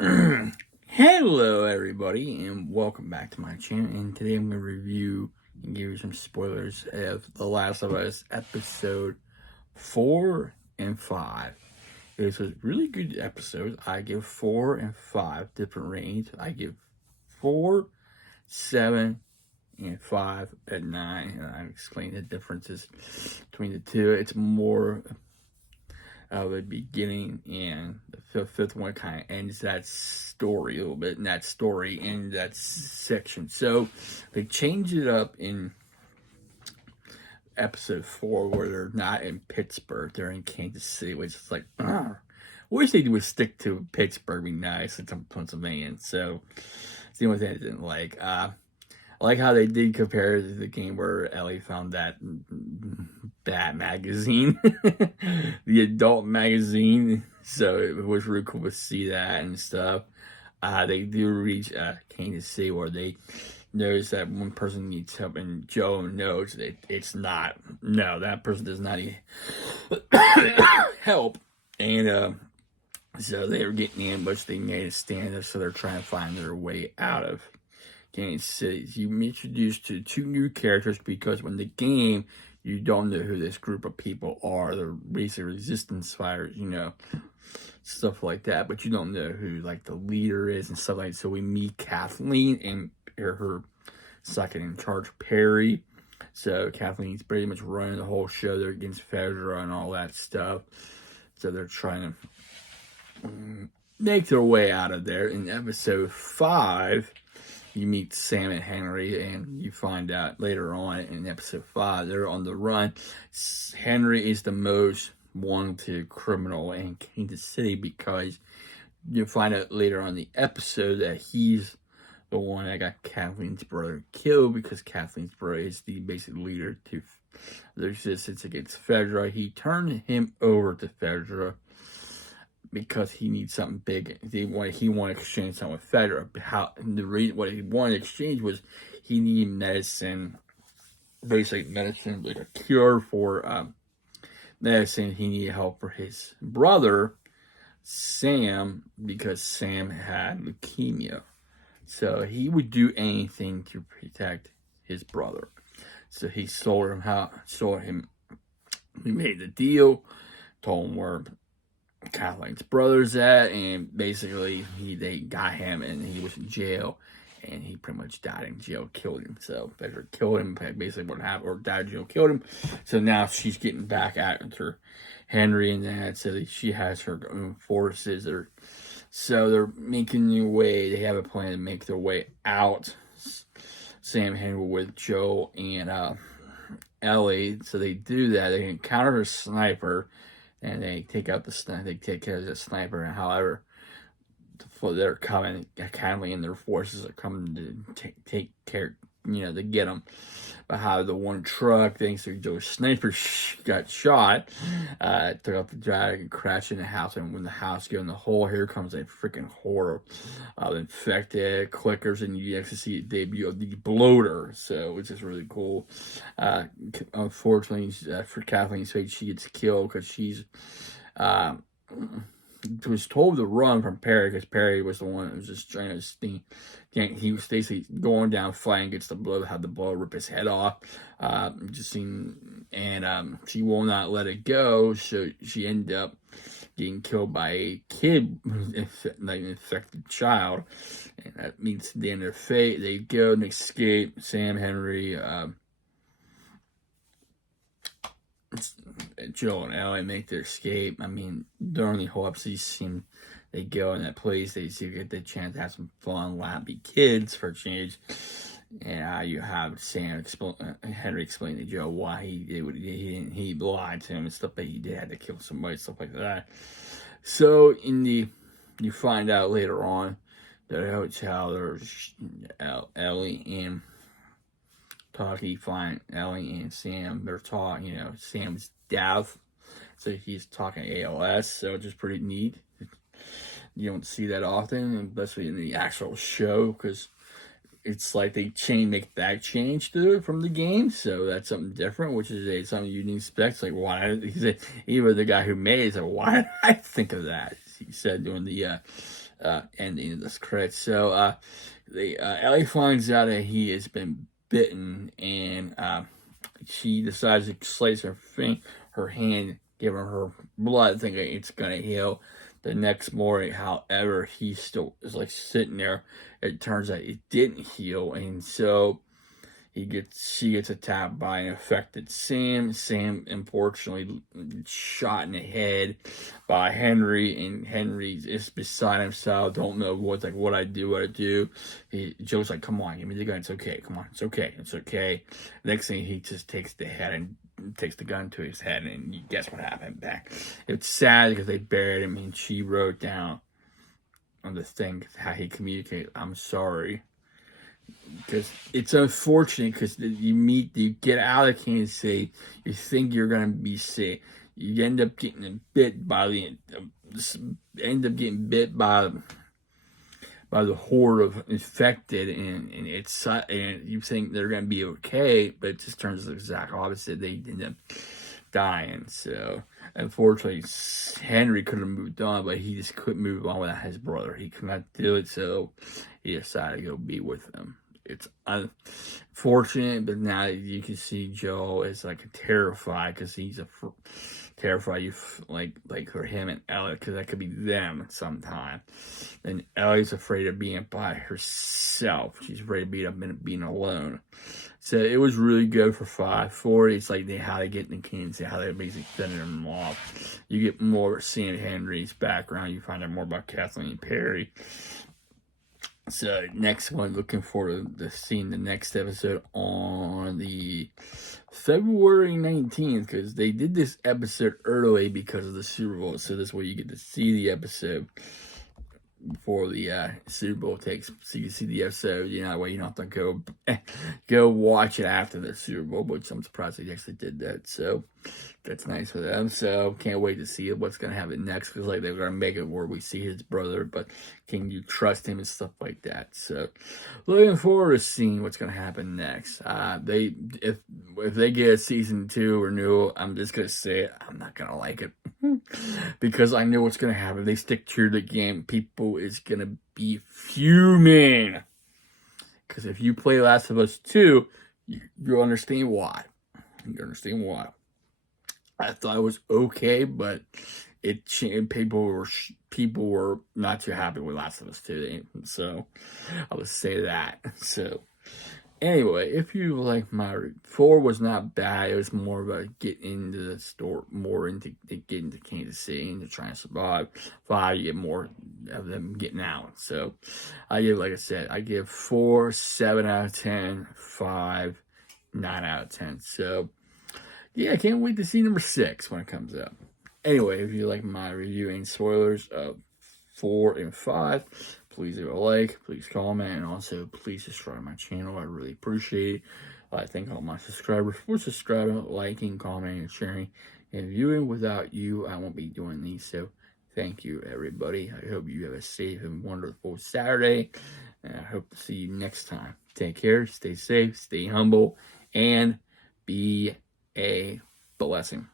Hello, everybody, and welcome back to my channel. And today I'm going to review and give you some spoilers of The Last of Us episode 4 and 5. It was really good episodes. I give 4 and 5 different ratings. I give 4, 7, and 5 at 9. And I explain the differences between the two. It's more of the beginning, and the fifth one kind of ends that story a little bit, and that story in that section. So they changed it up in episode 4 where they're not in Pittsburgh, they're in Kansas City, which is like, wish they would stick to Pittsburgh, be nice, it's Pennsylvania. So it's the only thing I didn't like. I like how they did compare it to the game where Ellie found that magazine, the adult magazine. So it was really cool to see that and stuff. They do reach Kansas City where they notice that one person needs help, and Joe knows that that person does not need help. And so they were getting ambushed. They made a stand up, so they're trying to find their way out of Kansas City. You introduced to 2 new characters because when the game, you don't know who this group of people are. They're basically resistance fighters, stuff like that. But you don't know who like the leader is and stuff like that. So we meet Kathleen and her second in charge, Perry. So Kathleen's pretty much running the whole show. They're against Fedra and all that stuff. So they're trying to make their way out of there. In episode 5, you meet Sam and Henry, and you find out later on in episode 5, they're on the run. Henry is the most wanted criminal in Kansas City because you find out later on the episode that he's the one that got Kathleen's brother killed, because Kathleen's brother is the basic leader to the resistance against Fedra. He turned him over to Fedra because he needs something big. He wanted to exchange something with Fedra. What he wanted to exchange was he needed medicine, basic medicine, like a cure for medicine. He needed help for his brother, Sam, because Sam had leukemia. So he would do anything to protect his brother. So he we made the deal, told him where Kathleen's brother's at, and basically they got him, and he was in jail, and he pretty much died in jail, killed him. So Fedra killed him, basically what happened, or died in jail, killed him. So now she's getting back at her Henry and that, so she has her own forces. So they're making their way, they have a plan to make their way out. Sam and Henry with Joe and Ellie, so they do that. They encounter a sniper, and they take out the sniper. They take care of the sniper. And however, they're coming, Kathleen and their forces are coming to take care, to get them. But how the one truck, thanks to Joe's sniper, got shot, took out the drag and crashed in the house. And when the house goes in the hole, here comes a freaking horde of infected clickers, and you actually see the debut of the bloater. So it's just really cool. Unfortunately, for Kathleen's sake, she gets killed because she's was told to run from Perry, because Perry was the one that was just trying to sting. He was basically going down fighting, gets the blow, had the blow rip his head off. She will not let it go, so she ended up getting killed by a kid, like an infected child. And that means the end of their fate. They go and escape. Sam, Henry, Joe and Ellie make their escape. I mean, during the whole episode, they go in that place, they get the chance to have some fun, be kids for a change. And you have Henry explain to Joe why he did what he did. He lied to him and stuff, but he did have to kill somebody, stuff like that. So you find out later on that at a hotel, there's Ellie and talking, find Ellie and Sam. They're talking, Sam's death. So he's talking ALS, so it's just pretty neat. You don't see that often, especially in the actual show, because it's like they make that change to it from the game. So that's something different, which is something you didn't expect. It's like, why? He said, even the guy who made it said, why did I think of that? He said during the ending of this credit. So Ellie finds out that he has been bitten, and she decides to slice her hand, giving her blood, thinking it's gonna heal. The next morning, however, he still is like sitting there. It turns out it didn't heal, and so she gets attacked by an infected Sam. Sam, unfortunately, shot in the head by Henry, and Henry is beside himself. Don't know what I do. Joe's like, "Come on, give me the gun. It's okay. Come on, it's okay. It's okay." Next thing, he just takes the head and takes the gun to his head, and you guess what happened back. It's sad because they buried him, and she wrote down on the thing how he communicated, "I'm sorry." Because it's unfortunate because you get out of Kansas City, you think you're gonna be safe, you end up getting bit by the horde of infected, and you think they're gonna be okay, but it just turns the exact opposite. They end up dying. So unfortunately, Henry could have moved on, but he just couldn't move on without his brother. He could not do it, so he decided to go be with them. It's unfortunate, but now you can see Joe is like terrified because he's terrified like for him and Ellie, because that could be them sometime. And Ellie's afraid of being by herself. She's afraid of being alone. So it was really good for 5. 4, it's like how they get in the Kansas, how they basically send them off. You get more seeing Henry's background. You find out more about Kathleen Perry. So next one, looking forward to seeing the next episode on the February 19th, because they did this episode early because of the Super Bowl. So this way you get to see the episode before the Super Bowl takes, so you see the episode, that way you don't have to go watch it after the Super Bowl, which I'm surprised they actually did that. So that's nice for them. So can't wait to see what's going to happen next, because they're going to make it where we see his brother, but can you trust him and stuff like that. So looking forward to seeing what's going to happen next. If they get a season 2 or new, I'm just going to say it, I'm not going to like it. Because I know what's going to happen. If they stick to the game, people is going to be fuming. Because if you play Last of Us 2, you'll understand why. I thought it was okay, but people were not too happy with Last of Us 2. So I would say that. So anyway, if you like 4 was not bad. It was more about getting into the store, more into getting to Kansas City and to trying to survive. 5, you get more of them getting out. So I give 4 7 out of 10, 5 9 out of 10. So yeah, I can't wait to see number 6 when it comes up. Anyway, if you like my reviewing spoilers of 4 and 5, please leave a like, please comment, and also please subscribe to my channel. I really appreciate it. I thank all my subscribers for subscribing, liking, commenting, and sharing, and viewing. Without you, I won't be doing these. So thank you, everybody. I hope you have a safe and wonderful Saturday, and I hope to see you next time. Take care, stay safe, stay humble, and be a blessing.